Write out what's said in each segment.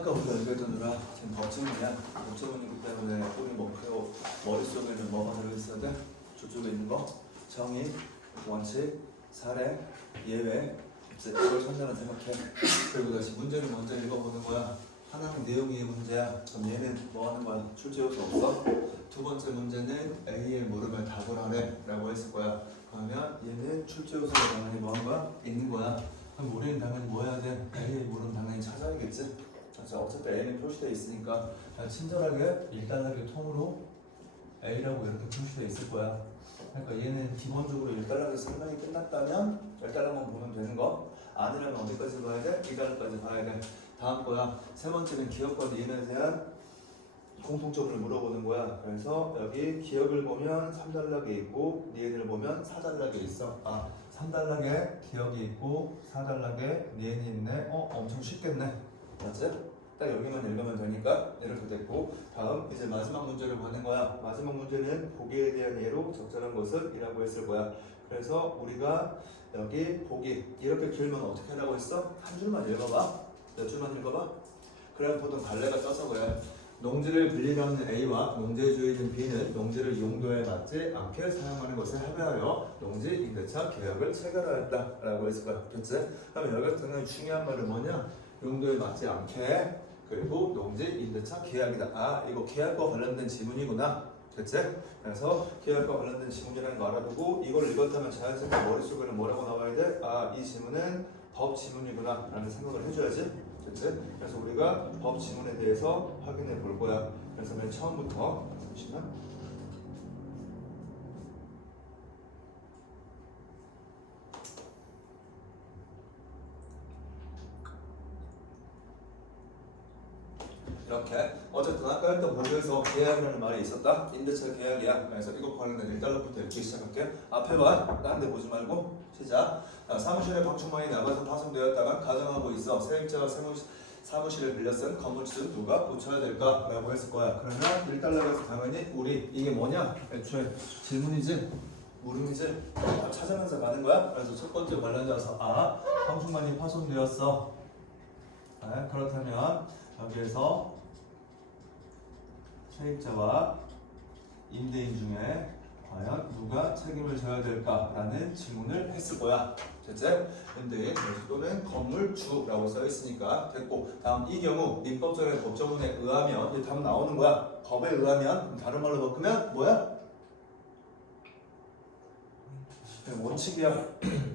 아까 우리가 얘기했던 지금 법제문이야. 법제문이기 때문에 우리 목표 머릿속에는 뭐가 들어있어야 돼? 저쪽에 있는 거 정의, 원칙, 사례, 예외 이제 이걸 선정을 생각해. 그리고 다시 문제를 먼저 읽어보는 거야. 하나는 내용이 문제야. 그럼 얘는 뭐 하는 거야? 출제 요소 없어? 두 번째 문제는 A의 물음을 답을 하래 라고 했을 거야. 그러면 얘는 출제 요소가 당연히 뭐 하는 거야? 있는 거야. 그럼 우리는 당연히 뭐 해야 돼? A의 물음 당연히 찾아야겠지? 어차피 A는 표시되어 있으니까 그냥 친절하게 일단하게 통으로 A라고 이렇게 표시되어 있을 거야. 그러니까 얘는 기본적으로 1달러에서 설명이 끝났다면 1달러만 보면 되는 거. 아니라면 어디까지 봐야 돼? 2달러까지 봐야 돼. 다음 거야. 세 번째는 기억과 니은에 대한 공통점을 물어보는 거야. 그래서 여기 기억을 보면 3달러게 있고 니은을 보면 4달러게 있어. 3달러게 기억이 있고 4달러게 니은이 있네. 엄청 쉽겠네. 맞지? 딱 여기만 읽으면 되니까 이렇게 됐고, 다음 이제 마지막 문제를 보는 거야. 마지막 문제는 보기에 대한 예로 적절한 것은 이라고 했을 거야. 그래서 우리가 여기 보기 이렇게 길면 어떻게 하라고 했어? 한 줄만 읽어봐. 몇 줄만 읽어봐. 그럼 보통 갈래가 떠서 그래. 농지를 빌리려는 A와 농지주의인 B는 농지를 용도에 맞지 않게 사용하는 것을 합의하여 농지 임대차 계약을 체결하였다 라고 했을 거야. 그치? 그럼 여기 같은 중요한 말은 뭐냐? 용도에 맞지 않게 그리고 농지 임대차 계약이다. 이거 계약과 관련된 지문이구나. 됐지? 그래서 계약과 관련된 지문이라는 거 알아보고 이걸 읽었다면 자연스럽게 머릿속에는 뭐라고 나와야 돼? 이 지문은 법 지문이구나 라는 생각을 해줘야지. 됐지? 그래서 우리가 법 지문에 대해서 확인해 볼 거야. 그래서 맨 처음부터 잠시만. 이렇게 어쨌든 아까 했던 보기에서 계약이라는 말이 있었다. 임대차 계약이야. 그래서 이거 관련된 1달러부터 읽기 시작할게. 앞에 봐. 딴 데 보지 말고 시작. 사무실에 방충망이 나가서 파손되었다가 가정하고 있어. 세입자가 사무실을 빌려 쓴 건물주는 누가 고쳐야 될까? 라고 했을 거야. 그러면 1달러에서 당연히 우리 이게 뭐냐? 애초에 질문이지? 물음이지? 찾으면서 가는 거야. 그래서 첫 번째 관련자서 방충망이 파손되었어. 그렇다면 여기에서 세입자와 임대인 중에 과연 누가 책임을 져야 될까라는 질문을 했을 거야. 됐지? 임대인 또는 건물주라고 써 있으니까 됐고, 다음 이 경우 민법적인 법조문에 의하면 이 답 나오는 거야. 법에 의하면 다른 말로 바꾸면 뭐야? 원칙이야.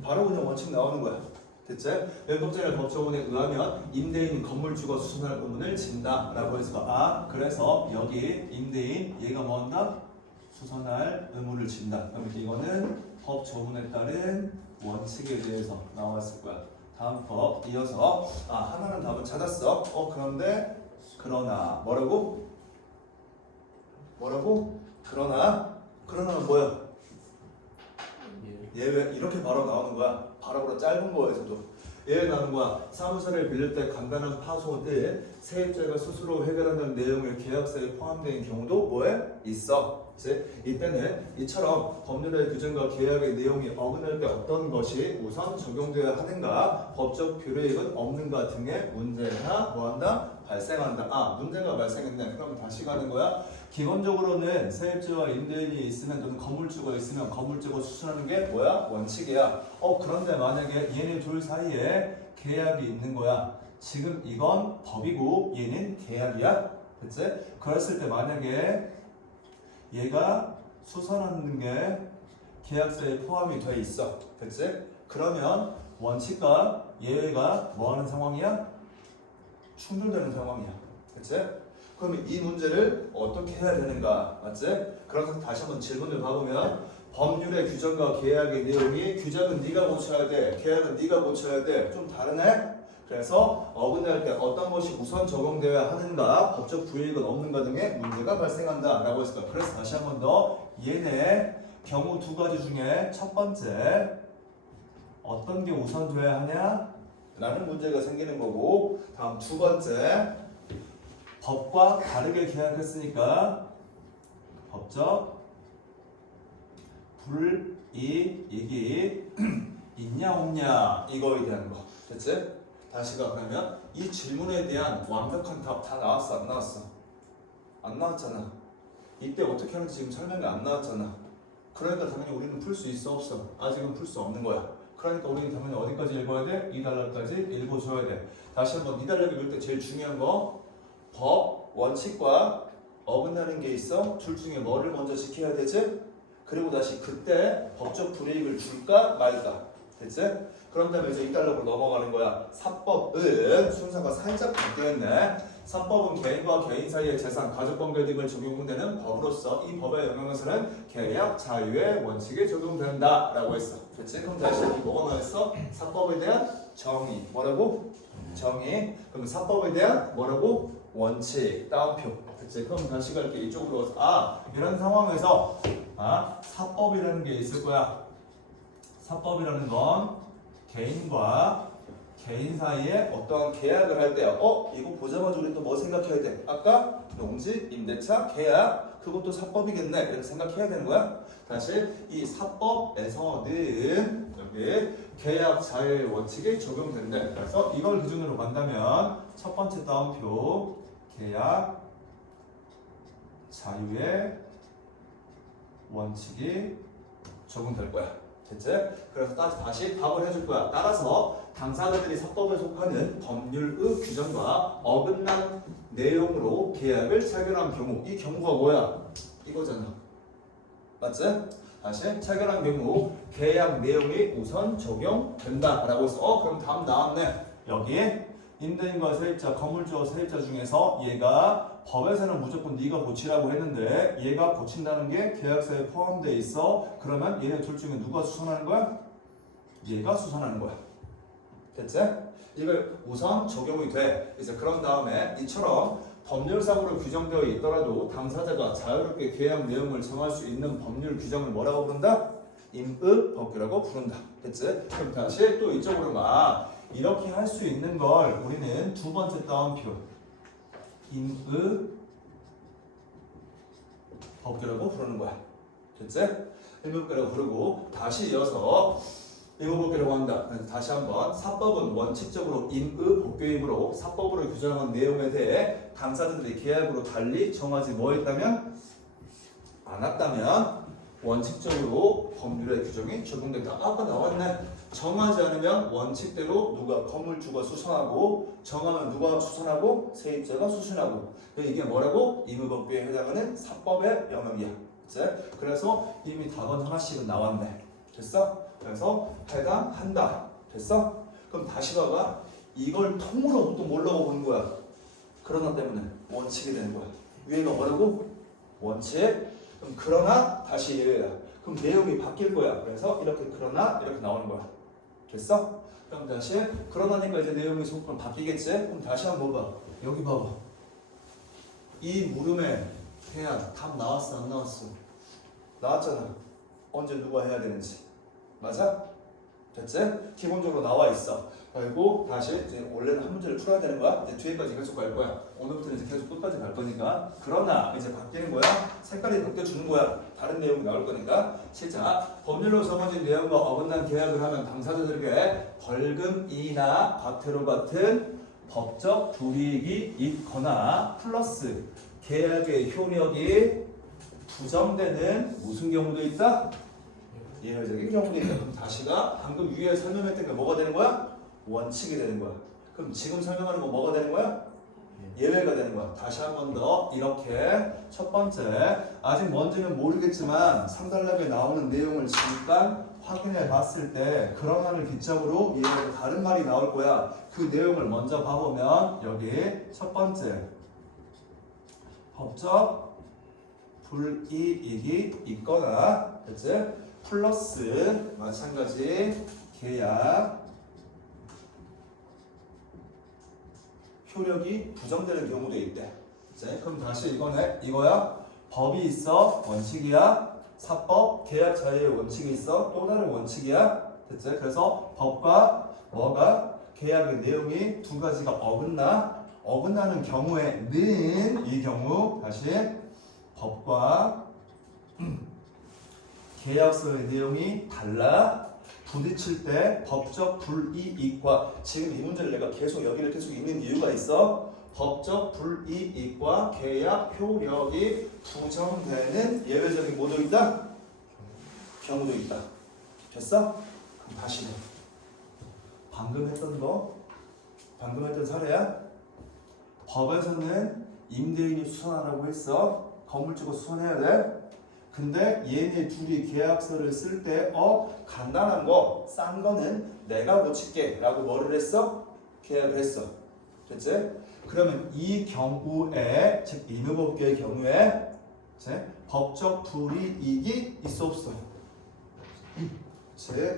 바로 그냥 원칙 나오는 거야. 됐지? 민법적인 법조문에 의하면 임대인 건물주가 수선할 의무를 진다 라고 해서 그래서 여기 임대인 얘가 뭐 한다? 수선할 의무를 진다. 그럼 이거는 법조문에 따른 원칙에 대해서 나왔을 거야. 다음 법 이어서 하나는 답을 찾았어. 그런데 그러나 뭐라고? 그러나는 뭐야? 예외 이렇게 바로 나오는 거야. 바로 짧은 거에서도 예외 나오는 거야. 사무소를 빌릴 때 간단한 파손을 세입자가 스스로 해결한다는 내용의 계약서에 포함된 경우도 뭐에 있어. 이때는 이처럼 법률의 규정과 계약의 내용이 어긋날 때 어떤 것이 우선 적용되어야 하는가, 법적 불이익은 없는가 등의 문제가 뭐한다? 발생한다. 문제가 발생했네. 그럼 다시 가는 거야. 기본적으로는 세입자와 임대인이 있으면 또는 건물주가 있으면 건물주가 수선하는 게 뭐야? 원칙이야. 그런데 만약에 얘네 둘 사이에 계약이 있는 거야. 지금 이건 법이고 얘는 계약이야. 됐지? 그랬을 때 만약에 얘가 수선하는 게 계약서에 포함이 돼 있어. 됐지? 그러면 원칙과 예외가 뭐 하는 상황이야? 충돌되는 상황이야. 됐지? 그럼 이 문제를 어떻게 해야 되는가? 맞지? 그래서 다시 한번 질문을 봐보면 법률의 규정과 계약의 내용이 규정은 네가 고쳐야 돼. 계약은 네가 고쳐야 돼. 좀 다르네? 그래서 어긋날 때 어떤 것이 우선 적용되어야 하는가, 법적 불이익은 없는가 등의 문제가 발생한다 라고 했을 거야. 그래서 다시 한번 더 얘네 경우 두 가지 중에 첫 번째 어떤 게 우선 돼야 하냐? 라는 문제가 생기는 거고, 다음 두 번째 법과 다르게 계약했으니까 법적 불이익이 있냐 없냐 이거에 대한 거. 됐지? 다시가 그러면 이 질문에 대한 완벽한 답 다 나왔어 안 나왔어? 안 나왔잖아. 이때 어떻게 하는지 지금 설명이 안 나왔잖아. 그러니까 당연히 우리는 풀 수 있어 없어? 아직은 풀 수 없는 거야. 그러니까 우리는 당연히 어디까지 읽어야 돼? 이 단락까지 읽어줘야 돼. 다시 한번 이 단락 읽을 때 제일 중요한 거 법, 원칙과 어긋나는 게 있어. 둘 중에 뭐를 먼저 지켜야 되지? 그리고 다시 그때 법적 불이익을 줄까 말까. 됐지? 그런 다음에 이제 이 단락으로 넘어가는 거야. 사법은 순서가 살짝 바뀌어있네. 사법은 개인과 개인 사이의 재산, 가족관계 등을 적용되는 법으로서 이 법의 영향에서는 계약 자유의 원칙에 적용된다 라고 했어. 됐지? 그럼 다시 여기 뭐가 나왔어? 사법에 대한 정의. 뭐라고? 정의. 그럼 사법에 대한 뭐라고? 원칙. 따옴표. 됐지? 그럼 다시 갈게. 이쪽으로 와서 이런 상황에서 사법이라는 게 있을 거야. 사법이라는 건 개인과 개인 사이에 어떠한 계약을 할 때요. 이거 보자마자 우리 또 뭐 생각해야 돼? 아까 농지, 임대차, 계약 그것도 사법이겠네. 이렇게 생각해야 되는 거야. 다시 이 사법에서는 여기 계약 자유의 원칙이 적용된대. 그래서 이걸 기준으로 간다면 첫 번째 따옴표 계약 자유의 원칙이 적용될 거야. 됐지? 그래서 다시 답을 해줄 거야. 따라서 당사자들이 사법에 속하는 법률의 규정과 어긋난 내용으로 계약을 체결한 경우 이 경우가 뭐야? 이거잖아. 맞지? 다시 체결한 경우 계약 내용이 우선 적용된다 라고 해서 그럼 답 나왔네. 여기에 임대인과 세입자, 건물주와 세입자 중에서 얘가 법에서는 무조건 네가 고치라고 했는데 얘가 고친다는 게 계약서에 포함되어 있어. 그러면 얘네 둘 중에 누가 수선하는 거야? 얘가 수선하는 거야. 됐지? 이걸 우선 적용이 돼. 이제 그런 다음에 이처럼 법률상으로 규정되어 있더라도 당사자가 자유롭게 계약 내용을 정할 수 있는 법률 규정을 뭐라고 부른다? 임의법규라고 부른다. 됐지? 그럼 다시 또 이쪽으로 가. 이렇게 할 수 있는 걸 우리는 두 번째 따옴표 임의법규라고 부르는 거야. 됐지? 임의법규라고 부르고 다시 이어서 임의법규라고 한다. 그래서 다시 한번 사법은 원칙적으로 임의법규이므로 사법으로 규정한 내용에 대해 당사자들이 계약으로 달리 정하지 뭐했다면 않았다면 원칙적으로 법률의 규정이 적용된다. 아까 나왔네. 정하지 않으면 원칙대로 누가 건물주가 수선하고 정하면 누가 수선하고 세입자가 수선하고 이게 뭐라고? 임의법규에 해당하는 사법의 영역이야. 그래서 이미 답은 하나씩은 나왔네. 됐어? 그래서 해당한다. 됐어? 그럼 다시 봐봐. 이걸 통으로 또 뭘로 보는 거야? 그러나 때문에 원칙이 되는 거야. 위에가 뭐라고? 원칙. 그럼 그러나 다시 예외야. 그럼 내용이 바뀔 거야. 그래서 이렇게 그러나 이렇게 나오는 거야. 됐어? 그럼 다시 그러나니까 이제 내용이 조금 바뀌겠지? 그럼 다시 한번 봐. 여기 봐봐. 이 물음에 해야 답 나왔어 안 나왔어? 나왔잖아. 언제 누가 해야 되는지. 맞아? 됐지? 기본적으로 나와 있어. 그리고 다시 이제 원래는 한 문제를 풀어야 되는 거야. 이제 뒤에까지 계속 갈 거야. 오늘부터는 이제 계속 끝까지 갈 거니까. 그러나 이제 바뀌는 거야. 색깔이 바뀌어주는 거야. 다른 내용이 나올 거니까. 시작. 법률로 정해진 내용과 어긋난 계약을 하면 당사자들에게 벌금이나 과태료 같은 법적 불이익이 있거나 플러스 계약의 효력이 부정되는 무슨 경우도 있다? 예외적인 경우도 있다. 그럼 다시가 방금 위에 설명했던 게 뭐가 되는 거야? 원칙이 되는 거야. 그럼 지금 설명하는 거 뭐가 되는 거야? 예외가 되는 거야. 다시 한 번 더 이렇게 첫 번째 아직 뭔지는 모르겠지만 3단락에 나오는 내용을 잠깐 확인해 봤을 때 그러나를 기점으로 얘가 다른 말이 나올 거야. 그 내용을 먼저 봐보면 여기 첫 번째 법적 불이익이 있거나 그치? 플러스 마찬가지 계약 효력이 부정되는 경우도 있대. 그치? 그럼 다시 이거야. 법이 있어. 원칙이야. 사법, 계약 자유의 원칙이 있어. 또 다른 원칙이야. 됐지? 그래서 법과 뭐가 계약의 내용이 두 가지가 어긋나는 경우에는 이 경우 다시 법과 계약서의 내용이 달라. 부딪힐 때 법적 불이익과 지금 이 문제를 내가 계속 여기를 계속 읽는 이유가 있어. 법적 불이익과 계약 효력이 부정되는 예외적인 뭐도 있다? 경우도 있다. 됐어? 그럼 다시 해. 방금 했던 사례야. 법에서는 임대인이 수선하라고 했어. 건물주가 수선해야 돼. 근데 얘네 둘이 계약서를 쓸 때 간단한 거, 싼 거는 내가 고칠게 라고 뭐를 했어? 계약을 했어. 됐지? 그러면 이 경우에, 즉 임의법규의 경우에 법적 불이익이 있어 없어?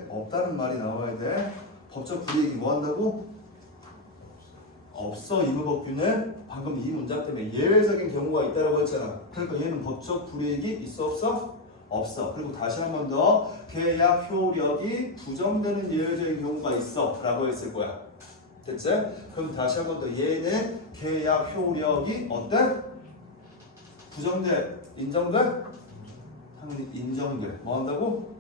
없다는 말이 나와야 돼. 법적 불이익이 뭐 한다고? 없어. 임의법규는 방금 이 문장 때문에 예외적인 경우가 있다고 했잖아. 그러니까 얘는 법적 불이익이 있어 없어? 없어. 그리고 다시 한 번 더 계약 효력이 부정되는 예외적인 경우가 있어 라고 했을 거야. 됐지? 그럼 다시 한 번 더 얘는 계약 효력이 어때? 부정돼? 인정돼? 당연히 인정돼. 뭐 한다고?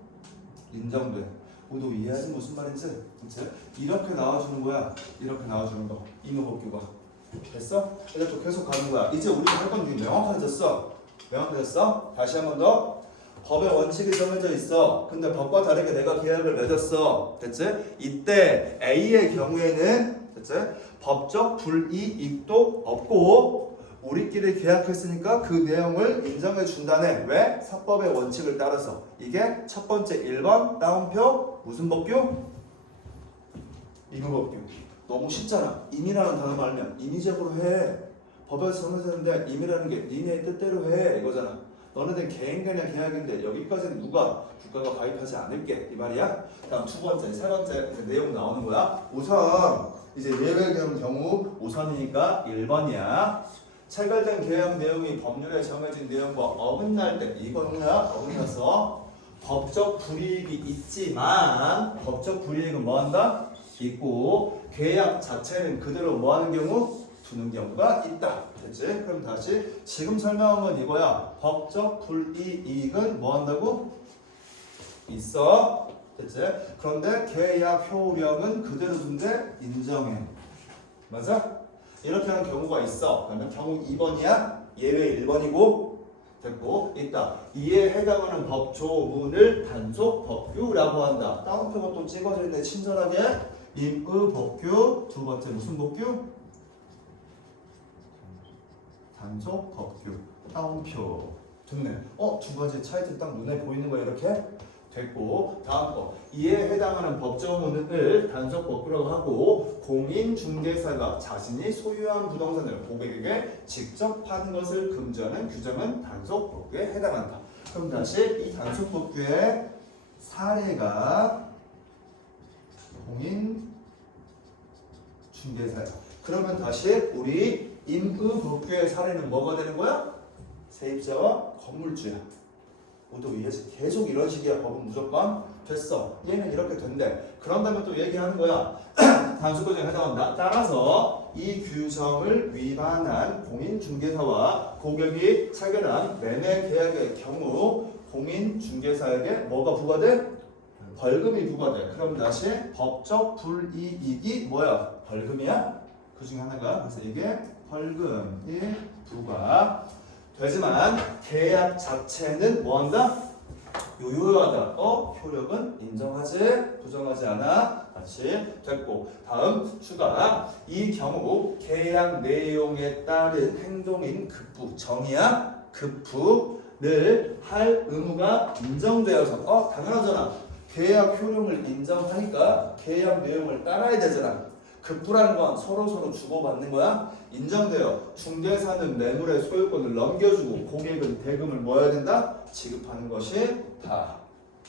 인정돼. 모두 이해하지 무슨 말인지? 그치? 이렇게 나와주는 거야. 이렇게 나와주는 거. 임의법규가. 됐어? 이제 또 계속 가는 거야. 이제 우리가 할 건 명확해졌어. 명확해졌어? 다시 한 번 더. 법의 원칙이 정해져 있어. 근데 법과 다르게 내가 계약을 맺었어. 됐지? 이때 A의 경우에는 됐지? 법적 불이익도 없고 우리끼리 계약했으니까 그 내용을 인정해 준다네. 왜? 사법의 원칙을 따라서. 이게 첫 번째 1번 따옴표 무슨 법규? 임의법규. 너무 쉽잖아. 임의라는 단어만 알면 임의적으로 해. 법에서 정해졌는데 임의라는 게 니네 뜻대로 해 이거잖아. 너네들 개인 간의 계약인데 여기까지는 누가? 국가가 가입하지 않을게 이 말이야. 다음 두 번째, 세 번째 내용 나오는 거야. 우선 이제 예외적인 경우 우선이니까 1번이야. 체결된 계약 내용이 법률에 정해진 내용과 어긋날 때 이거는야 어긋나서 법적 불이익이 있지만 법적 불이익은 뭐한다? 있고 계약 자체는 그대로 뭐하는 경우? 두는 경우가 있다. 됐지? 그럼 다시 지금 설명한 건 이거야. 법적 불이익은 뭐한다고? 있어. 됐지? 그런데 계약 효력은 그대로 둔데 인정해. 맞아? 이렇게 하는 경우가 있어. 그러면 경우 2번이야. 예외 1번이고 됐고 있다. 이에 해당하는 법조문을 단속 법규라고 한다. 따옴표가 또 찍어져 있네. 친절하게 임의법규. 두 번째 무슨 법규? 단속 법규. 따옴표. 좋네. 두 가지 차이들 딱 눈에 보이는 거야 이렇게. 됐고 다음 거 이에 해당하는 법조문을 단속 법규라고 하고 공인중개사가 자신이 소유한 부동산을 고객에게 직접 파는 것을 금지하는 규정은 단속 법규에 해당한다. 그럼 다시 이 단속 법규의 사례가 공인중개사야. 그러면 다시 우리 임의법규의 사례는 뭐가 되는 거야? 세입자와 건물주야. 모두 이해지. 계속 이런 식이야. 법은 무조건. 됐어. 얘는 이렇게 된대. 그런 다음에 또 얘기하는 거야. 단속규정에 해당한다. 따라서 이 규정을 위반한 공인중개사와 고객이 체결한 매매 계약의 경우 공인중개사에게 뭐가 부과돼? 벌금이 부과돼. 그럼 다시 법적 불이익이 뭐야? 벌금이야? 그 중에 하나가. 그래서 이게 벌금이 부과. 되지만 계약 자체는 뭐한다? 유효하다. 효력은 인정하지 부정하지 않아. 같이 됐고 다음 추가. 이 경우 계약 내용에 따른 행동인 급부 정의야 급부를 할 의무가 인정되어서 당연하잖아. 계약 효력을 인정하니까 계약 내용을 따라야 되잖아. 급부라는 건 서로 주고받는 거야. 인정돼요. 중개사는 매물의 소유권을 넘겨주고 고객은 대금을 뭐 해야 된다? 지급하는 것이 다.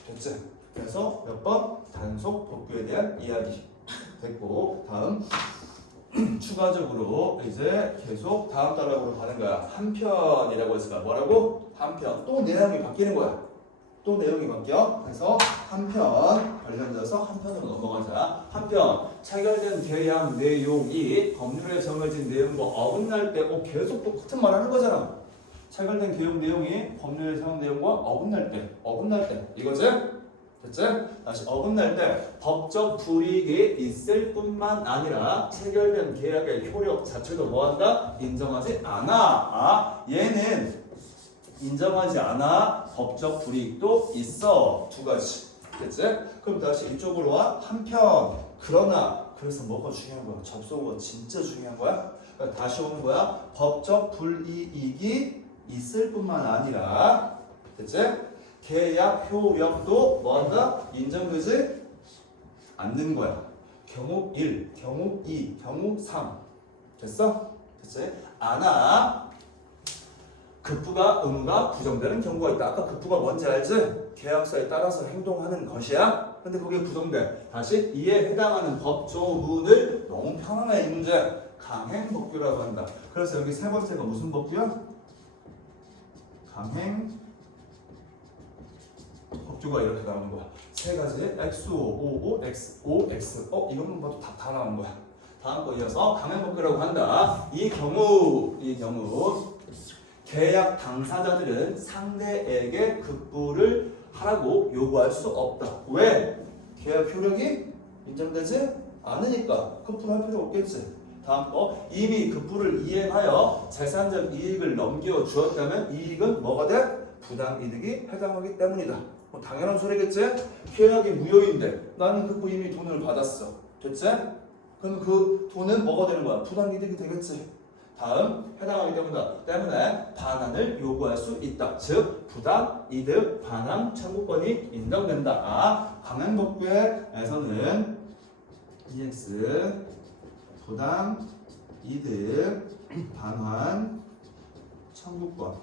됐지? 그래서 몇 번? 단속 법규에 대한 이야기 됐고 다음 추가적으로 이제 계속 다음 단락으로 가는 거야. 한편이라고 했으니까 뭐라고? 한편. 또 내용이 바뀌는 거야. 또 내용이 바뀌어. 그래서 한편 관련돼서 한편으로 넘어가자. 한편 체결된 계약 내용이 법률에 정해진 내용과 어긋날 때 계속 똑같은 말 하는 거잖아. 체결된 계약 내용이 법률에 정한 내용과 어긋날 때 이거지? 됐지? 다시 어긋날 때 법적 불이익이 있을 뿐만 아니라 체결된 계약의 효력 자체도 뭐한다? 인정하지 않아. 얘는 인정하지 않아. 법적 불이익도 있어. 두 가지. 됐지? 그럼 다시 이쪽으로 와. 한편 그러나 그래서 뭐가 중요한 거야? 접속어가 진짜 중요한 거야? 그러니까 다시 오는 거야. 법적 불이익이 있을 뿐만 아니라 됐지? 계약 효력도 뭐한다? 인정되지 않는 거야. 경우 1, 경우 2, 경우 3 됐어? 됐지? 안아 급부가 의무가 부정되는 경우가 있다. 아까 급부가 뭔지 알지? 계약서에 따라서 행동하는 것이야. 근데 그게 부정돼. 다시 이에 해당하는 법조문을 너무 편안해 이 문제. 강행법규라고 한다. 그래서 여기 세 번째가 무슨 법규야? 강행 법규가 이렇게 나오는 거야. 세 가지 X5, 55, X, 5X. 이것만 봐도 다 나오는 거야. 다음 거 이어서 강행법규라고 한다. 이 경우 계약 당사자들은 상대에게 급부를 하라고 요구할 수 없다. 왜? 계약 효력이 인정되지 않으니까 급부를 할 필요 없겠지. 다음 거 이미 급부를 이행하여 재산적 이익을 넘겨주었다면 이익은 뭐가 돼? 부당이득이 해당하기 때문이다. 뭐 당연한 소리겠지? 계약이 무효인데 나는 급부 이미 돈을 받았어. 됐지? 그럼 그 돈은 뭐가 되는 거야? 부당이득이 되겠지. 다음 해당하기 때문에 반환을 요구할 수 있다. 즉 부당이득 반환 청구권이 인정된다. 강행법규에서는 EX 부당이득 반환 청구권.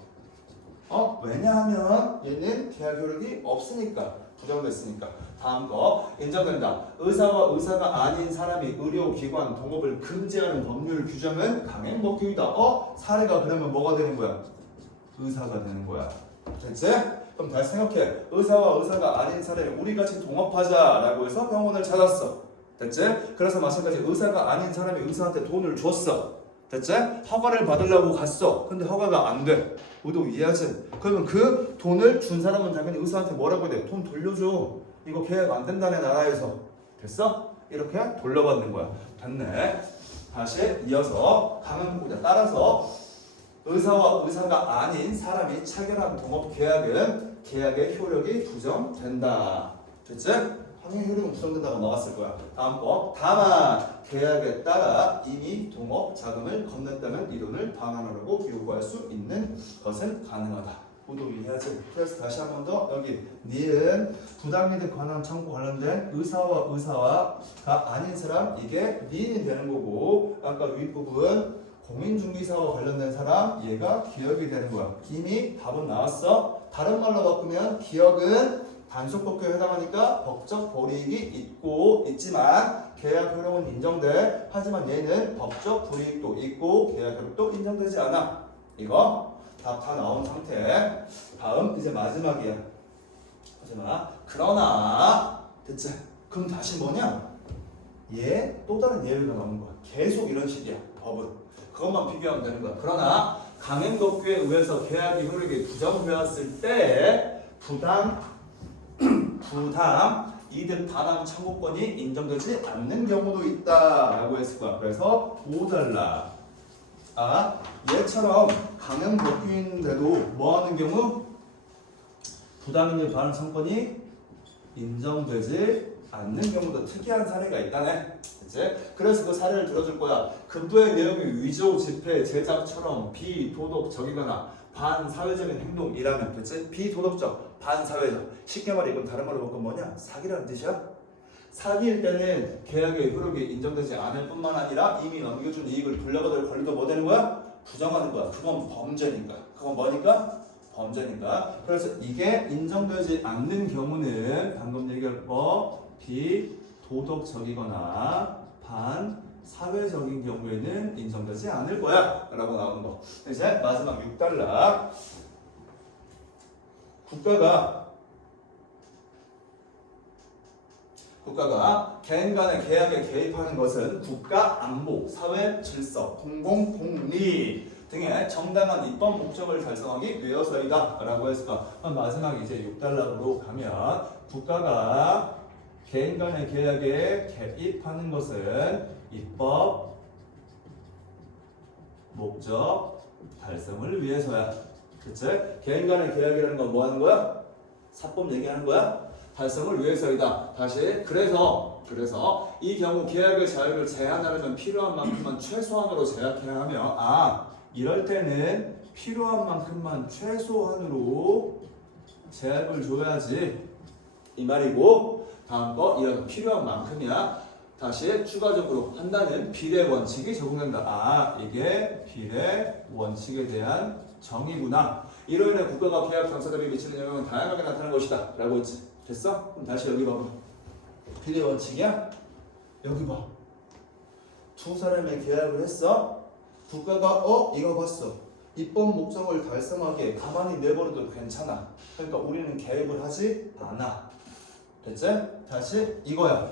왜냐하면 얘는 계약 효력이 없으니까 부정됐으니까. 다음 거 인정된다. 의사와 의사가 아닌 사람이 의료기관 동업을 금지하는 법률 규정은 강행법규이다. 사례가 그러면 뭐가 되는 거야? 의사가 되는 거야. 됐지? 그럼 다시 생각해. 의사와 의사가 아닌 사람이 우리 같이 동업하자라고 해서 병원을 찾았어. 됐지? 그래서 마찬가지 의사가 아닌 사람이 의사한테 돈을 줬어. 됐지? 허가를 받으려고 갔어. 근데 허가가 안 돼. 의도 이해하지? 그러면 그 돈을 준 사람은 당연히 의사한테 뭐라고 해야 돼? 돈 돌려줘. 이거 계약 안 된다네 나라에서. 됐어? 이렇게 돌려받는 거야. 됐네. 다시 이어서 강행법규에 따라서 의사와 의사가 아닌 사람이 체결한 동업 계약은 계약의 효력이 부정된다. 됐지? 항행 효력은 부정된다고 나왔을 거야. 다음 거. 다만 계약에 따라 이미 동업 자금을 건넸다면 이 돈을 반환하라고 요구할 수 있는 것은 가능하다. 모두 이해하지? 그래서 다시 한 번 더 여기 니은 부당이득 관한 청구 관련된 의사와 의사가 아닌 사람 이게 니은이 되는 거고 아까 윗부분 공인중개사와 관련된 사람 얘가 기억이 되는 거야. 이미 답은 나왔어. 다른 말로 바꾸면 기억은 단속법규에 해당하니까 법적 불이익이 있지만 계약 효력은 인정돼. 하지만 얘는 법적 불이익도 있고 계약 효력도 인정되지 않아. 이거 답 다 나온 상태. 다음 이제 마지막이야. 마지막. 그러나 됐지? 그럼 다시 뭐냐? 얘 또 다른 예외가 나오는 거야. 계속 이런 식이야. 법은. 그것만 비교하면 되는 거야. 그러나 강행법규에 의해서 계약이 효력이 부정되었을 때 부당 이득 반환 청구권이 인정되지 않는 경우도 있다라고 했을 거야. 그래서 5달러. 얘처럼 강행법규인데도 뭐 하는 경우? 부당이득 반환 청구권이 인정되지 않는 경우도 특이한 사례가 있다네. 그치? 그래서 그 사례를 들어줄 거야. 급부의 내용이 위조, 지폐, 제작처럼 비도덕적이거나 반사회적인 행동이라면, 그치? 비도덕적, 반사회적. 쉽게 말해 이건 다른 말로 바꾸면 뭐냐? 사기라는 뜻이야. 사기일 때는 계약의 효력이 인정되지 않을 뿐만 아니라 이미 넘겨준 이익을 돌려받을 권리도 뭐 되는 거야? 부정하는 거야. 그건 범죄니까. 그건 뭐니까? 범죄니까. 그래서 이게 인정되지 않는 경우는 방금 얘기한 거 비도덕적이거나 반사회적인 경우에는 인정되지 않을 거야 라고 나오는 거. 이제 마지막 6달러. 국가가 개인 간의 계약에 개입하는 것은 국가 안보, 사회 질서, 공공 공리, 등의 정당한 입법 목적을 달성하기 위해서이다 라고 했을까. 마지막에 이제 6단락으로 가면 국가가 개인 간의 계약에 개입하는 것은 입법 목적 달성을 위해서야. 그치? 개인 간의 계약이라는 건 뭐 하는 거야? 사법 얘기하는 거야? 달성을 위해서이다. 다시 그래서 이 경우 계약의 자유를 제한하려면 필요한 만큼만 최소한으로 제약해야 하며 이럴 때는 필요한 만큼만 최소한으로 제약을 줘야지 이 말이고 다음 거 이런 필요한 만큼이야. 다시 추가적으로 한다는 비례 원칙이 적용된다. 이게 비례 원칙에 대한 정의구나. 이로 인해 국가가 계약 당사자에게 미치는 영향은 다양하게 나타날 것이다 라고 했지. 됐어? 그럼 다시 여기 봐봐. 비례 원칙이야? 여기 봐. 두 사람의 계약을 했어. 국가가 이거 봤어. 입법 목적을 달성하기에 가만히 내버려도 괜찮아. 그러니까 우리는 개입을 하지 않아. 됐지? 다시 이거야.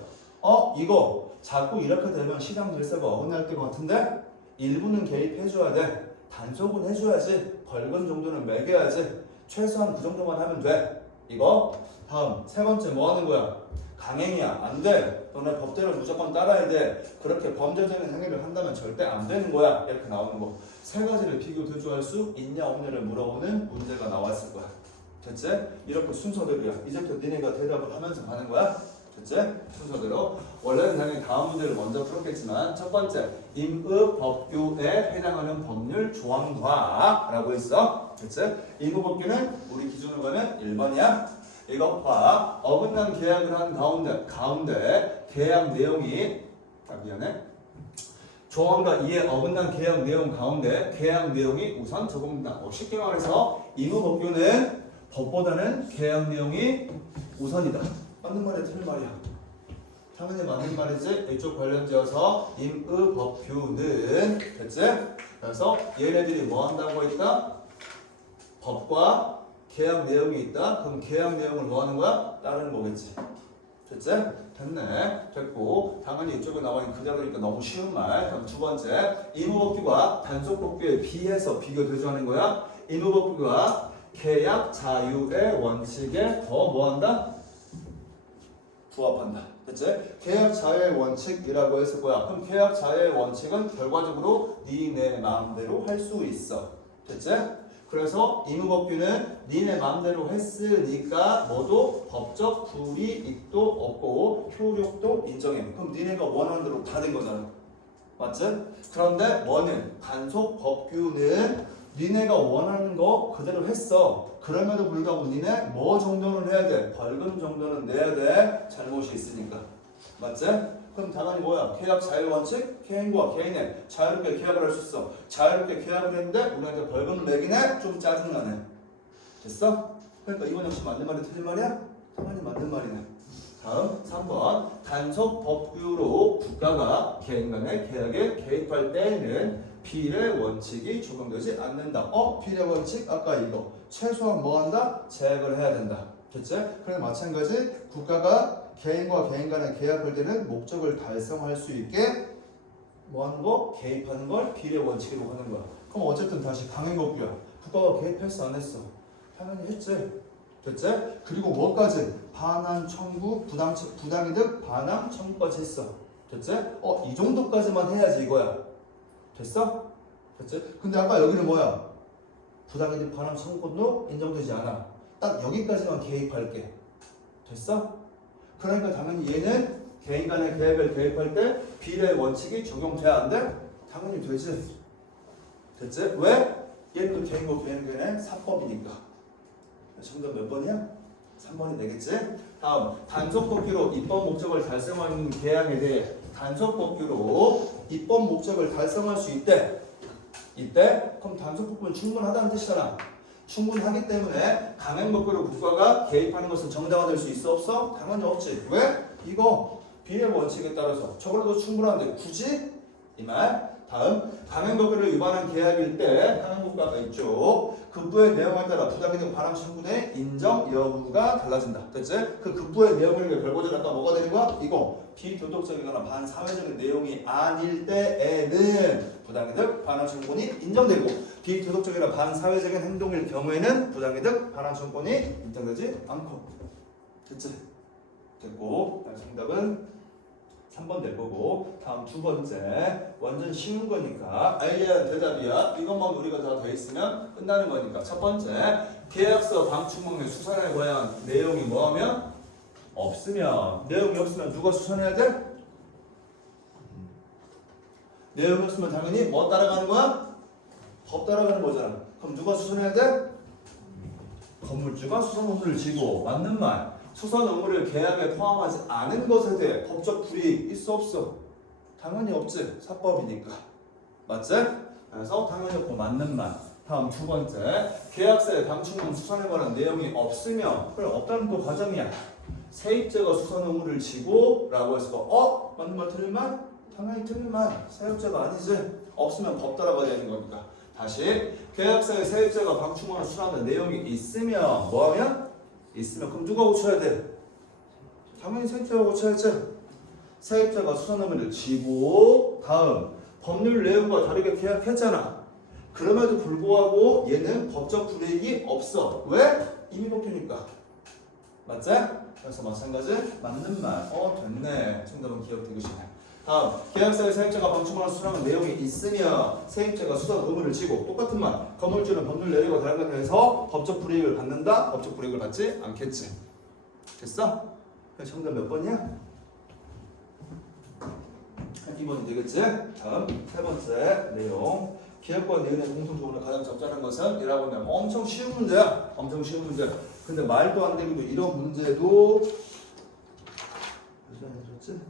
이거 자꾸 이렇게 되면 시장 질서가 어긋날 것 같은데 일부는 개입해줘야 돼. 단속은 해줘야지. 벌금 정도는 매겨야지. 최소한 그 정도만 하면 돼. 이거 다음 세 번째 뭐 하는 거야? 강행이야. 안 돼. 너네 법대로 무조건 따라야 돼. 그렇게 범죄적인 행위를 한다면 절대 안 되는 거야. 이렇게 나오는 거. 세 가지를 비교 대조할 수 있냐 없냐를 물어보는 문제가 나왔을 거야. 됐지? 이렇게 순서대로야. 이제부터 니네가 대답을 하면서 가는 거야. 됐지? 순서대로. 원래는 당연히 다음 문제를 먼저 풀었겠지만 첫 번째 임의법규에 해당하는 법률 조항과 라고 했어. 됐지? 임의법규는 우리 기준으로 가면 1번이야. 이것과 어긋난 계약을 한 가운데 계약 내용이 미안해. 조항과 이에 어긋난 계약 내용 가운데 계약 내용이 우선 적용된다. 쉽게 말해서 임의법규는 법보다는 계약 내용이 우선이다. 맞는 말이야, 틀린 말이야? 당연히 맞는 말이지. 이쪽 관련지어서 임의법규는 됐지? 그래서 얘네들이 뭐 한다고 했다? 법과 계약 내용이 있다. 그럼 계약 내용을 뭐 하는 거야? 따르는 거겠지. 됐지? 됐네. 됐고 당연히 이쪽에 나와 있는 그대로니까 너무 쉬운 말. 그럼 두 번째 임의법규가 단속법규에 비해서 비교 대조하는 거야. 임의법규가 계약 자유의 원칙에 더 뭐한다? 부합한다. 됐지? 계약 자유의 원칙이라고 했을 거야. 그럼 계약 자유의 원칙은 결과적으로 니네 마음대로 할 수 있어. 됐지? 그래서 임의법규는 니네 마음대로 했으니까 뭐도 법적 불이익도 없고 효력도 인정해. 그럼 니네가 원하는 대로 다 된 거잖아. 맞지? 그런데 뭐는 단속법규는 니네가 원하는 거 그대로 했어. 그럼에도 불구하고 니네 뭐 정도는 해야 돼? 벌금 정도는 내야 돼. 잘못이 있으니까. 맞지? 그럼 당연히 뭐야? 계약 자유 원칙? 개인과 개인의 자유롭게 계약을 할 수 있어. 자유롭게 계약을 했는데 우리한테 벌금을 매기네? 좀 짜증나네. 됐어? 그러니까 이건 역시 맞는 말이 틀린 말이야? 당연히 맞는 말이네. 다음 3번 단속법규로 국가가 개인 간의 계약에 개입할 때에는 비례 원칙이 적용되지 않는다. 비례 원칙? 아까 이거 최소한 뭐 한다? 제약을 해야 된다. 됐지? 그래 마찬가지 국가가 개인과 개인 간의 계약할 때는 목적을 달성할 수 있게 뭐 하는 거? 개입하는 걸 비례 원칙으로 하는 거야. 그럼 어쨌든 다시 강행법규야. 국가가 개입했어 안 했어? 당연히 했지. 됐지? 그리고 뭐까지? 반환 청구, 부당이득 반환 청구까지 했어. 됐지? 이 정도까지만 해야지 이거야. 됐어? 됐지? 근데 아까 여기는 뭐야? 부당이득 반환 청구권도 인정되지 않아. 딱 여기까지만 개입할게. 됐어? 그러니까 당연히 얘는 개인 간의 계약을 개입할 때 비례 원칙이 적용돼야 안 돼? 당연히 되지. 됐지? 왜? 얘는 또 개인과 개인 간의 사법이니까. 정답 몇 번이야? 3번이 되겠지? 다음 단속법규로 입법 목적을 달성하는 계약에 대해 단속법규로 입법 목적을 달성할 수 있대. 이때 그럼 단속법규는 충분하다는 뜻이잖아. 충분하기 때문에 강행법규로 국가가 개입하는 것은 정당화될 수 있어 없어? 당연히 없지. 왜? 이거 비례 원칙에 따라서 저걸로도 충분한데 굳이 이 말. 다음 강행법규를 위반한 계약일 때 강행법규가 있죠. 급부의 내용에 따라 부당이득 반환 청구의 인정 여부가 달라진다. 됐지? 그 급부의 내용을 결과적으로 아까 뭐가 되는 거야? 이거 비도덕적이거나 반사회적인 내용이 아닐 때에는 부당이득 반환 청구권이 인정되고 비도덕적이나 반사회적인 행동일 경우에는 부당이득 반환 청구권이 인정되지 않고. 됐지? 됐고 정답은 3번 될 거고 다음 두 번째 완전 쉬운 거니까 알려야 대답이야. 이것만 우리가 다 돼 있으면 끝나는 거니까 첫 번째 계약서 방충망의 수선에 관한 내용이 뭐하면 없으면 내용이 없으면 누가 수선해야 돼? 내용이 없으면 당연히 뭐 따라가는 거야? 법 따라가는 거잖아. 그럼 누가 수선해야 돼? 건물주가 수선 의무를 지고 맞는 말. 수선 의무를 계약에 포함하지 않은 것에 대해 법적 불이익 있어 없어? 당연히 없지. 사법이니까. 맞지? 그래서 당연히 없고 맞는 말. 다음 두 번째 계약서에 방충망 수선에 관한 내용이 없으면 그래 없다는 거 과정이야. 세입자가 수선 의무를 지고 라고 해서 맞는 말 틀린 말? 당연히 틀린 말. 세입자가 아니지. 없으면 법 따라가야 되는 거니까. 다시 계약서에 세입자가 방충망을 수선하는 내용이 있으면 뭐하면? 있으면 그럼 누가 고쳐야 돼? 당연히 세입자가 고쳐야지. 세입자가 수선 의무를 지고 다음 법률 내용과 다르게 계약했잖아. 그럼에도 불구하고 얘는 법적 불이익이 없어. 왜? 이미 법규니까. 맞지? 그래서 마찬가지 맞는 말. 됐네. 정답은 기억되고 싶네. 다음 계약서에 세입자가 방충망을 수선하는 내용이 있으면 세입자가 수선 의무를 지고 똑같은 말. 건물주는 법률 내용과 다른 것에 대해서 법적 불이익을 받는다. 법적 불이익을 받지 않겠지. 됐어? 정답 몇 번이야? 2번이 되겠지? 다음 세 번째 내용. 계약과 내용의 공통조건을 가장 적절한 것은 이라고 하면 엄청 쉬운 문제야. 엄청 쉬운 문제야. 근데 말도 안 되기도 이런 문제도 들었지?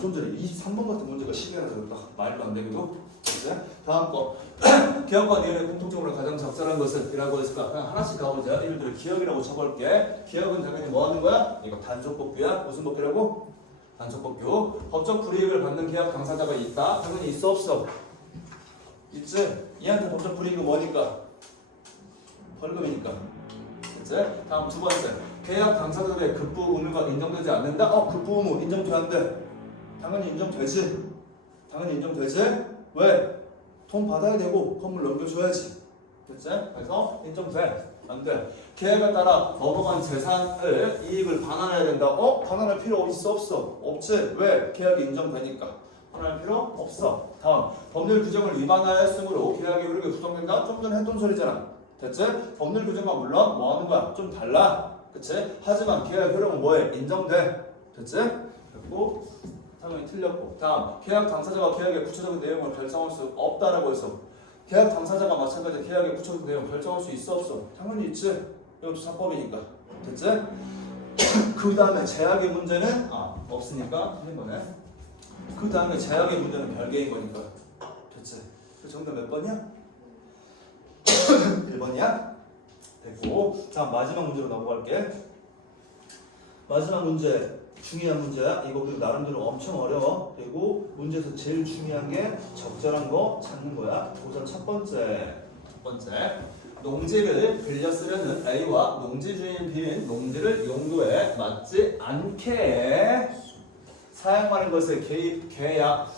좀 전에 23번 같은 문제가 시계라서 말도 안 되기도. 그치? 다음 거. 계약과 내용의 공통점으로 가장 적절한 것은 이라고 했을까? 그냥 하나씩 가보자. 예를 들어 기억이라고 쳐볼게. 기억은 당연히 뭐 하는 거야? 이거 단속법규야. 무슨 법규라고? 단속법규. 법적 불이익을 받는 계약 당사자가 있다. 당연히 있어 없어? 있지? 얘한테 법적 불이익은 뭐니까? 벌금이니까. 그치? 다음 두 번째. 계약 당사자들의 급부 의무가 인정되지 않는다? 급부 의무 인정돼 안 돼? 당연히 인정되지. 당연히 인정되지. 왜? 돈 받아야 되고 건물 넘겨줘야지. 그치? 그래서 인정돼. 안 돼. 계약에 따라 넘어간 재산을 이익을 반환해야 된다. 반환할 필요 있어 없어? 없지. 왜? 계약이 인정되니까. 반환할 필요 없어. 다음 법률 규정을 위반하였으므로 계약의 효력이 부정된다. 좀 전에 했던 소리잖아. 됐지? 법률 규정과 물론 뭐 하는 거야? 좀 달라. 그치? 하지만 계약 효력은 뭐해? 인정돼. 됐지? 그리고 당연히 틀렸고. 다음 계약 당사자가 계약의 구체적인 내용을 결정할 수 없다라고 해서 계약 당사자가 마찬가지로 계약의 구체적인 내용을 결정할 수 있어 없어? 당연히 있지. 이것도 사법이니까. 됐지? 그 다음에 제약의 문제는 없으니까 틀린 거네. 그 다음에 제약의 문제는 별개인 거니까. 됐지? 그 정답 몇 번이야? 1번이야? 됐고. 자 마지막 문제로 넘어갈게. 마지막 문제 중요한 문제야. 이거 그리고 나름대로 엄청 어려워. 그리고 문제에서 제일 중요한 게 적절한 거 찾는 거야. 우선 첫 번째 농지를 빌려 쓰려는 A와 농지 주인 B는 농지를 용도에 맞지 않게 사용하는 것을 계약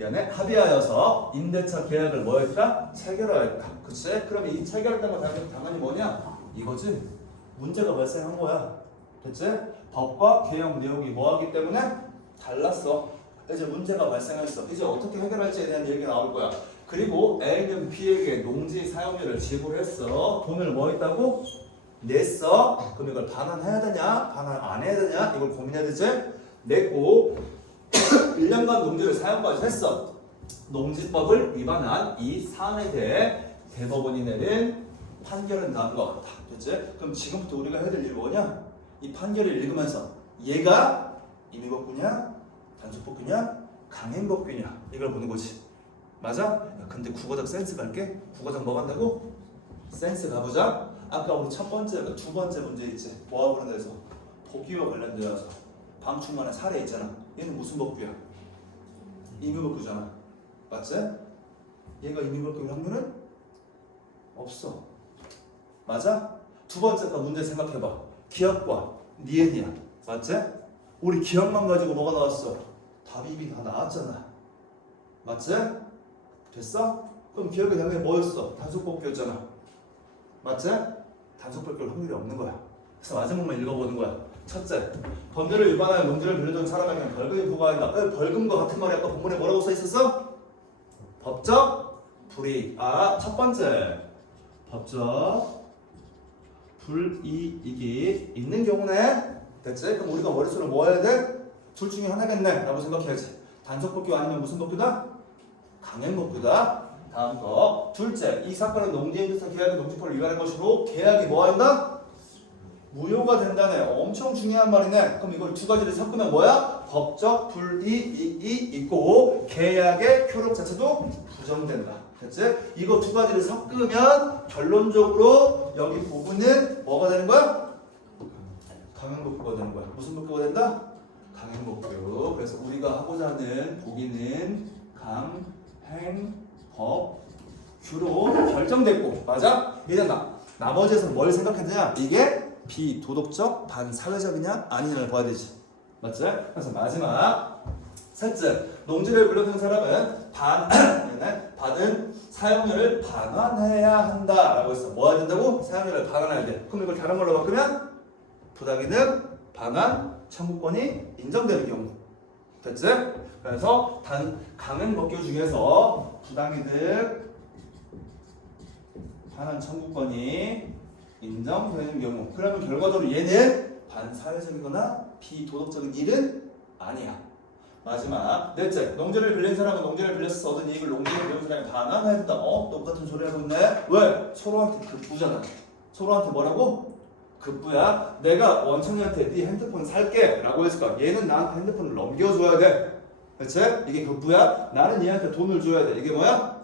연에 합의하여서 임대차 계약을 뭐 했다? 체결하였다. 그치? 그럼 이 체결했다는 건 당연히 뭐냐? 이거지. 문제가 발생한 거야. 됐지? 법과 계약 내용이 뭐하기 때문에 달랐어. 이제 문제가 발생했어. 이제 어떻게 해결할지에 대한 얘기가 나올 거야. 그리고 A는 B에게 농지 사용료를 지불했어. 돈을 뭐 했다고? 냈어. 그럼 이걸 반환해야 되냐? 반환 안 해야 되냐? 이걸 고민해야 되지? 냈고 1년간 농지를 사용까지 했어. 농지법을 위반한 이 사안에 대해 대법원이 내린 판결은 다음과 같다. 됐지? 그럼 지금부터 우리가 해야 될 일이 뭐냐? 이 판결을 읽으면서 얘가 임의법규냐? 단속법규냐? 강행법규냐? 이걸 보는 거지. 맞아? 야, 근데 국어적 센스 갈게? 국어적 뭐 간다고? 센스 가보자. 아까 우리 첫 번째, 두 번째 문제 있지? 뭐하고 그런 데서 법규와 관련되어서 방충망의 사례 있잖아. 얘는 무슨 법규야? 임의복귀잖아. 맞지? 얘가 임의복귀 확률은 없어. 맞아? 두 번째 거 문제 생각해봐. 기억과 니은이야. 맞지? 우리 기억만 가지고 뭐가 나왔어? 답이 이미 다 나왔잖아. 맞지? 됐어? 그럼 기억의 당연히 뭐였어? 단속복귀였잖아. 맞지? 단속복귀 확률이 없는 거야. 그래서 마지막만 읽어보는 거야. 첫째, 법률을 위반하여 농지를 빌려준 사람에게는 벌금이 부과한다. 벌금과 같은 말이 아까 본문에 뭐라고 써 있었어? 법적 불이익. 첫 번째, 법적 불이익이 있는 경우네. 됐지? 그럼 우리가 머릿속으로 뭐 해야 돼? 둘 중에 하나겠네 라고 생각해야지. 단속복귀 아니면 무슨 복귀다? 강행복귀다. 다음 거. 둘째, 이 사건은 농지임대차 계약의 농지법을 위반한 것으로 계약이 뭐 한다? 무효가 된다네. 엄청 중요한 말이네. 그럼 이걸 두 가지를 섞으면 뭐야? 법적 불이익이 있고 계약의 효력 자체도 부정된다. 됐지? 이거 두 가지를 섞으면 결론적으로 여기 부분은 뭐가 되는 거야? 강행복귀가 되는 거야. 무슨 복귀가 된다? 강행복귀. 그래서 우리가 하고자 하는 보기는 강행법규로 결정됐고, 맞아? 이제 나머지에서 뭘 생각했느냐? 이게 비도덕적, 반사회적이냐 아니냐를 봐야 되지. 맞지? 그래서 마지막 셋째, 농지를 빌려준 사람은 받은 사용료를 반환해야 한다라고 했어. 뭐 해야 된다고? 사용료를 반환해야 돼. 그럼 이걸 다른 걸로 바꾸면 부당이득 반환 청구권이 인정되는 경우. 됐지? 그래서 강행법규 중에서 부당이득 반환 청구권이 인정되는 경우. 그러면 결과적으로 얘는 반사회적이거나 비도덕적인 일은 아니야. 마지막 넷째, 농지를 빌린 사람은 농지를 빌려서 얻은 이익을 농지를 빌린 사람이 반환해야 된다. 똑같은 소리 하고 있네. 왜? 서로한테 급부잖아. 서로한테 뭐라고? 급부야. 내가 원청이한테 네 핸드폰 살게 라고 했을까? 얘는 나한테 핸드폰을 넘겨줘야 돼. 그치? 이게 급부야. 나는 얘한테 돈을 줘야 돼. 이게 뭐야?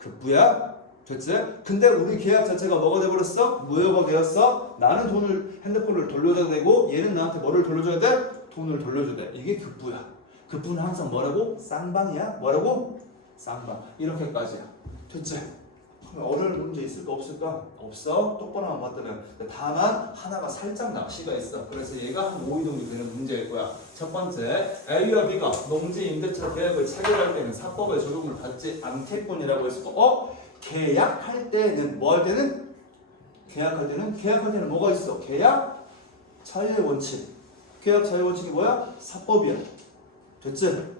급부야. 됐지? 근데 우리 계약 자체가 뭐가 돼버렸어? 무효가 되었어. 나는 핸드폰을 돌려줘야 되고 얘는 나한테 뭐를 돌려줘야 돼? 돈을 돌려줘야 돼. 이게 급부야. 급부는 항상 뭐라고? 쌍방이야. 뭐라고? 쌍방. 이렇게까지야. 됐지? 그럼 어려운 문제 있을까 없을까? 없어. 똑바로만 봤다면. 다만 하나가 살짝 낚시가 있어. 그래서 얘가 한 5위 정도 되는 문제일 거야. 첫 번째, A와 B가 농지 임대차 계약을 체결할 때는 사법의 적용을 받지 않겠군이라고 했어. 계약할 때는 뭐 할 때는? 계약할 때는 뭐가 있어? 계약 자유의 원칙. 계약 자유의 원칙이 뭐야? 사법이야. 됐지?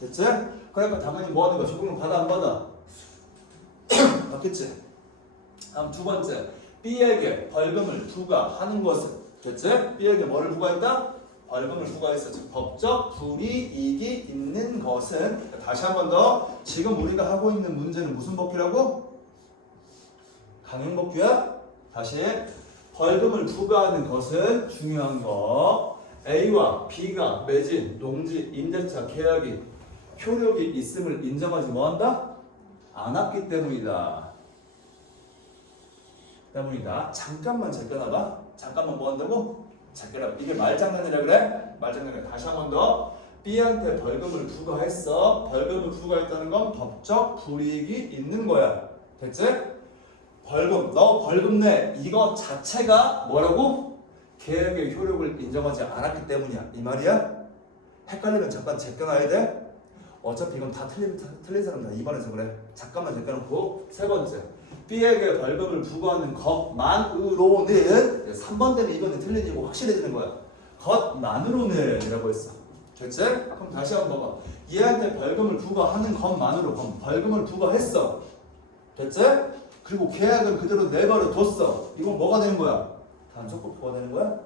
됐지? 그러니까 당연히 뭐 하는 거야? 적용을 받아 안 받아? 받겠지? 다음 두 번째, B에게 벌금을 부과하는 것은. 됐지? B에게 뭐를 부과했다? 벌금을 부과했어. 즉 법적 불이익이 있는 것은. 다시 한 번 더. 지금 우리가 하고 있는 문제는 무슨 법규라고? 강행법규야. 다시 벌금을 부과하는 것은 중요한 거. A와 B가 맺은 농지 임대차 계약이 효력이 있음을 인정하지 뭐한다? 않았기 때문이다. 잠깐만 제껴놔봐. 잠깐만 뭐 한다고? 제껴놔봐. 이게 말장난이라 그래? 말장난이라. 다시 한 번 더. B한테 벌금을 부과했어. 벌금을 부과했다는 건 법적 불이익이 있는 거야. 됐지? 너 벌금 내. 이거 자체가 뭐라고? 계약의 효력을 인정하지 않았기 때문이야. 이 말이야? 헷갈리면 잠깐 제껴놔야 돼. 어차피 이건 다 틀린 사람이야. 2번에서 그래. 잠깐만 제껴놓고. 세 번째, B에게 벌금을 부과하는 것만으로는. 3번 때는 이거는 틀리고 확실해지는 거야. 것만으로는 이라고 했어. 됐지? 그럼 다시 한번 봐봐. 얘한테 벌금을 부과하는 것만으로. 그럼 벌금을 부과했어. 됐지? 그리고 계약은 그대로 내버려 뒀어. 이건 뭐가 되는 거야? 단속법규가 되는 거야?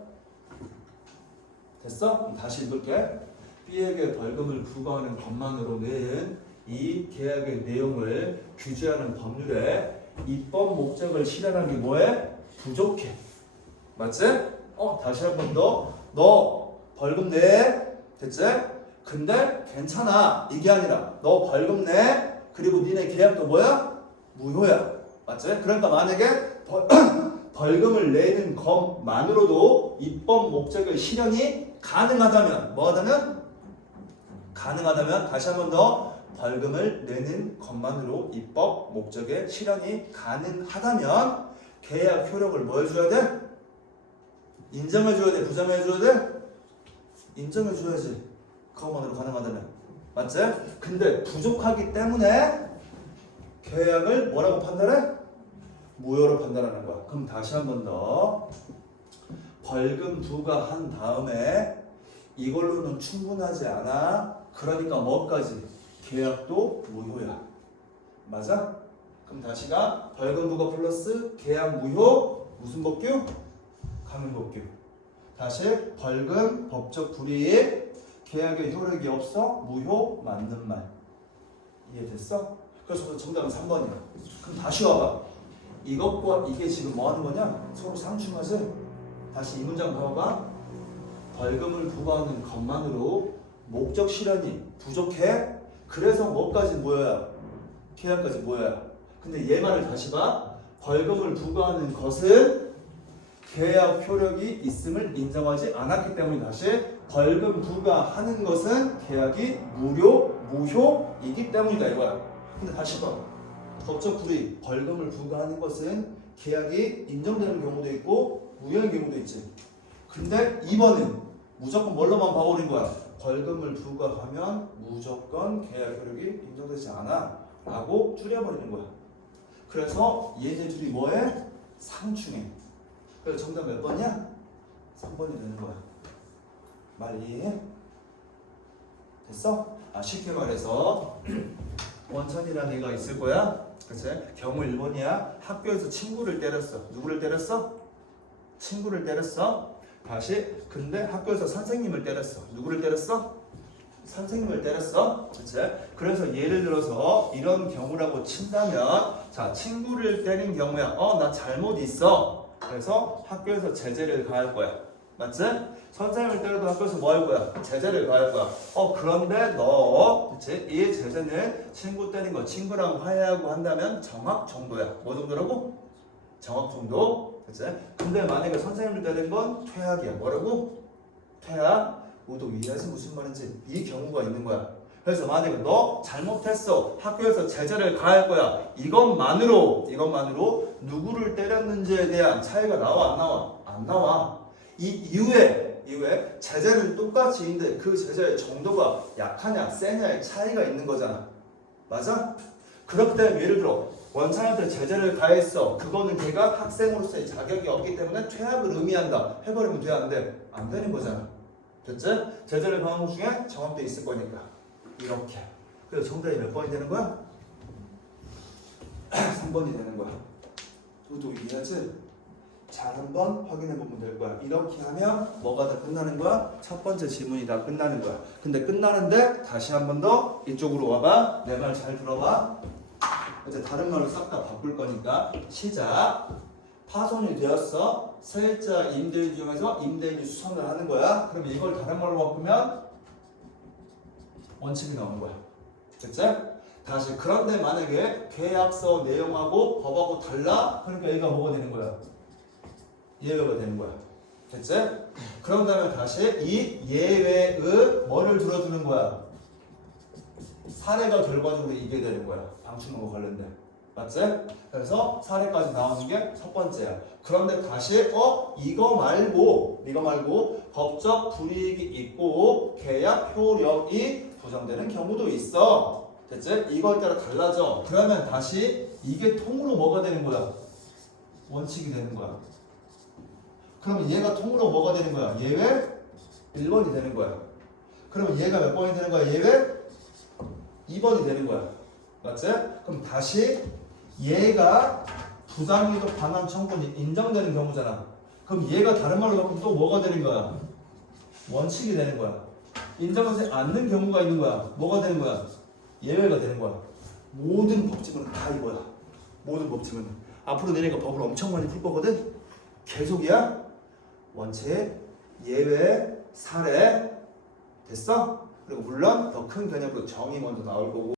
됐어? 그럼 다시 읽을게. B에게 벌금을 부과하는 것만으로는 이 계약의 내용을 규제하는 법률에 입법 목적을 실현하는 게 뭐해? 부족해. 맞지? 다시 한 번 더. 너 벌금 내. 됐지? 근데 괜찮아. 이게 아니라 너 벌금 내. 그리고 니네 계약도 뭐야? 무효야. 맞지? 그러니까 만약에 벌금을 내는 것만으로도 입법 목적의 실현이 가능하다면 뭐 하다면? 가능하다면 다시 한 번 더 벌금을 내는 것만으로 입법 목적의 실현이 가능하다면 계약 효력을 뭐 해줘야 돼? 인정해줘야 돼? 부정해줘야 돼? 인정해줘야지. 그것만으로 가능하다면. 맞지? 근데 부족하기 때문에 계약을 뭐라고 판단해? 무효로 판단하는 거야. 그럼 다시 한 번 더 벌금 부과한 다음에 이걸로는 충분하지 않아. 그러니까 뭐까지? 계약도 무효야. 맞아? 그럼 다시가 벌금 부과 플러스 계약 무효 무슨 법규? 강행법규. 다시 벌금 법적 불이익 계약의 효력이 없어 무효 맞는 말. 이해됐어? 그래서 정답은 3번이야. 그럼 다시 와봐. 이것과 이게 지금 뭐 하는 거냐? 서로 상충하지? 다시 이 문장 봐봐. 벌금을 부과하는 것만으로 목적 실현이 부족해. 그래서 뭐까지 뭐야? 계약까지 뭐야? 근데 얘 말을 다시 봐. 벌금을 부과하는 것은 계약 효력이 있음을 인정하지 않았기 때문에 다시 벌금 부과하는 것은 계약이 무효이기 때문이다 이거야. 근데 다시 봐. 법적 불이익 벌금을 부과하는 것은 계약이 인정되는 경우도 있고 무효인 경우도 있지. 근데 2번은 무조건 뭘로만 봐버린 거야. 벌금을 부과하면 무조건 계약 효력이 인정되지 않아 라고 줄여버리는 거야. 그래서 얘네 둘이 뭐해? 상충해. 그래서 정답 몇 번이야? 3번이 되는 거야. 말 이해해? 됐어? 쉽게 말해서 원천이라는 애가 있을 거야. 그치? 경우 1번이야. 학교에서 친구를 때렸어. 누구를 때렸어? 친구를 때렸어. 다시 근데 학교에서 선생님을 때렸어. 누구를 때렸어? 선생님을 때렸어. 그치? 그래서 예를 들어서 이런 경우라고 친다면 자 친구를 때린 경우야. 나 잘못 있어. 그래서 학교에서 제재를 가할 거야. 맞지? 선생님을 때려도 학교에서 뭐 할 거야? 제재를 가할 거야. 그런데 너 그치? 이 제재는 친구 때린 거 친구랑 화해하고 한다면 정학 정도야. 뭐 정도라고? 정학 정도. 그치? 근데 만약에 선생님을 때린 건 퇴학이야. 뭐라고? 퇴학. 모두 이해해서 무슨 말인지 이 경우가 있는 거야. 그래서 만약에 너 잘못했어. 학교에서 제재를 가할 거야. 이것만으로 누구를 때렸는지에 대한 차이가 나와 안 나와? 안 나와. 이 이후에 제재는 똑같이 있는데 그 제재의 정도가 약하냐 세냐의 차이가 있는 거잖아. 맞아? 그렇기 때문에 예를 들어 원찬한테 제재를 가했어. 그거는 걔가 학생으로서의 자격이 없기 때문에 퇴학을 의미한다. 해버리면 돼? 안 돼? 안 되는 거잖아. 됐지? 제재를 가한 것 중에 정합돼 있을 거니까 이렇게. 그래서 정답이 몇 번이 되는 거야? 3번이 되는 거야. 너도 이해하지? 잘 한번 확인해 보면 될 거야. 이렇게 하면 뭐가 다 끝나는 거야? 첫 번째 지문이 다 끝나는 거야. 근데 끝나는데 다시 한 번 더 이쪽으로 와봐. 내 말 잘 들어봐. 이제 다른 말로 싹 다 바꿀 거니까 시작. 파손이 되었어. 세입자 임대인 중에서 임대인이 수선을 하는 거야. 그럼 이걸 다른 말로 바꾸면 원칙이 나오는 거야. 됐지? 다시 그런데 만약에 계약서 내용하고 법하고 달라? 그러니까 얘가 뭐가 되는 거야? 예외가 되는 거야. 됐지? 그런 다음에 다시 이 예외의 뭐를 들어주는 거야? 사례가 결과적으로 이게 되는 거야. 방출문과 관련된. 맞지? 그래서 사례까지 나오는 게 첫 번째야. 그런데 다시 이거 말고 법적 불이익이 있고 계약 효력이 부정되는 경우도 있어. 됐지? 이거에 따라 달라져. 그러면 다시 이게 통으로 뭐가 되는 거야? 원칙이 되는 거야. 그러면 얘가 통으로 뭐가 되는 거야? 예외 1번이 되는 거야. 그러면 얘가 몇 번이 되는 거야? 예외 2번이 되는 거야. 맞지? 그럼 다시 얘가 부당이득 반환 청구는 인정되는 경우잖아. 그럼 얘가 다른 말로 바꾸면 또 뭐가 되는 거야? 원칙이 되는 거야. 인정하지 않는 경우가 있는 거야. 뭐가 되는 거야? 예외가 되는 거야. 모든 법칙은 다 이거야. 모든 법칙은. 앞으로 내니까 법을 엄청 많이 풀 거거든? 계속이야? 원칙, 예외, 사례. 됐어? 그리고 물론 더 큰 개념으로 정의 먼저 나올 거고